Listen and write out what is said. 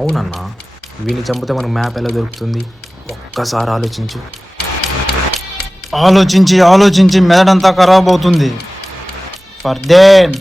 అవునన్నా, వీని చంపితే మనకు మ్యాప్ ఎలా దొరుకుతుంది? ఒక్కసారి ఆలోచించు. ఆలోచించి ఆలోచించి మెదడంతా ఖరాబ్ అవుతుంది. ఫర్దేన్